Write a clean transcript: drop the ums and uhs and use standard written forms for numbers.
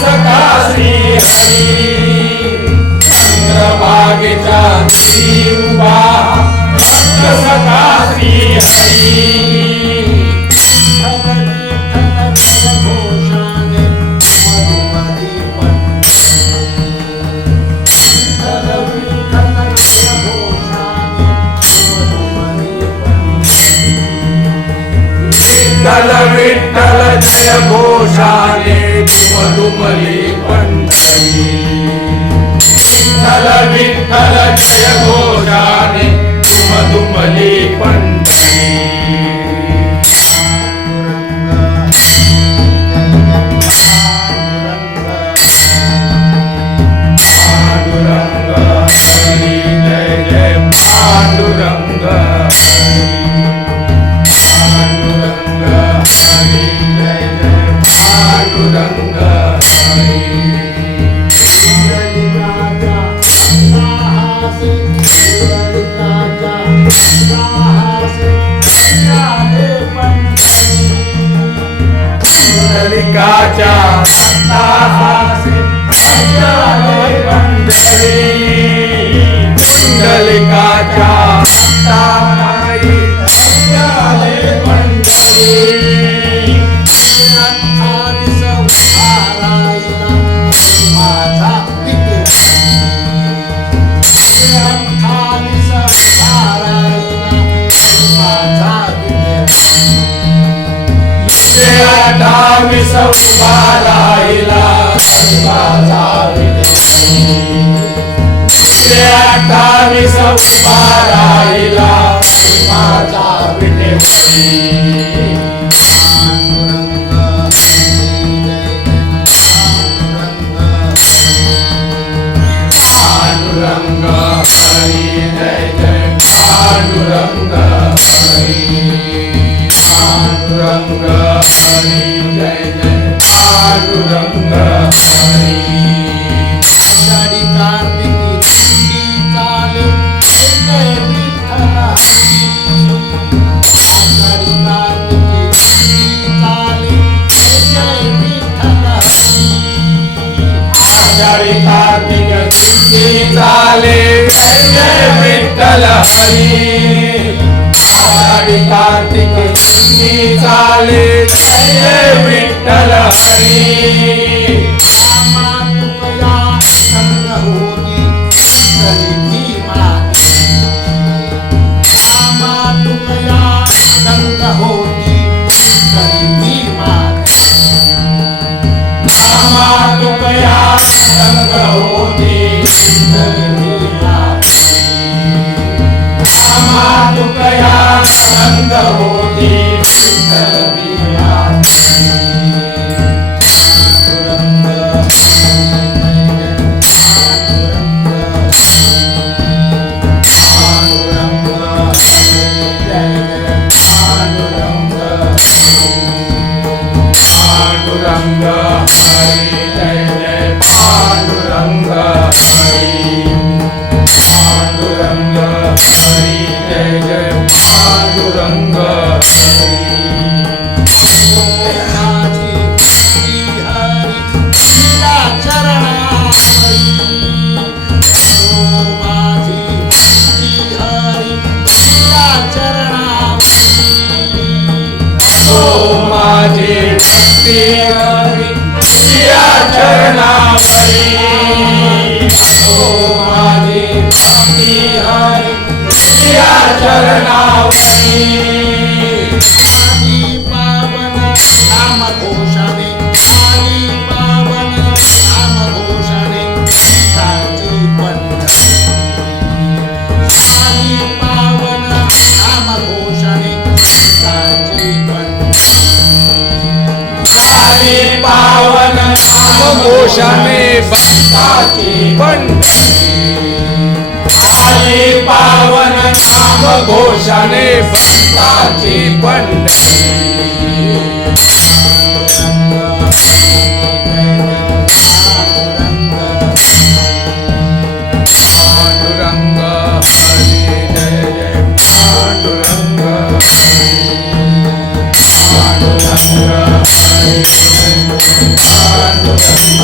सखा श्री हरी चंद्रभागेच्या तीरी उभा भक्त सखा श्री हरी विठ्ठल जय घोषाने दुमदुमली पंढरी विठ्ठल विठ्ठल जय घोषाने दुमदुमली पंढरी पांडुरंग हरी जय जय पांडुरंग काचा सत्ताहासे पंढरी कुंडलिकाच्या सत्तामाई पंढरी उभा राहिला माझा उभा राहिला माझा पांडुरंग हरी जय जय पांडुरंग हरी पांडुरंग हरी जय जय पांडुरंग हरी आषाढी कार्तिकी चाले जय विठ्ठल आषाढी कार्तिकी चाले जय विठ्ठल आषाढी कार्तिकी चाले जय जय विठ्ठल हरी आषाढी कार्तिकी चाले जय जय विठ्ठल हरी घोषाने भक्ताची पंढरी आली पावन नाम घोषाने भक्ताची पंढरी पांडुरंग हरी जय जय पांडुरंग पांडुरंग हरी जय पांडुरंग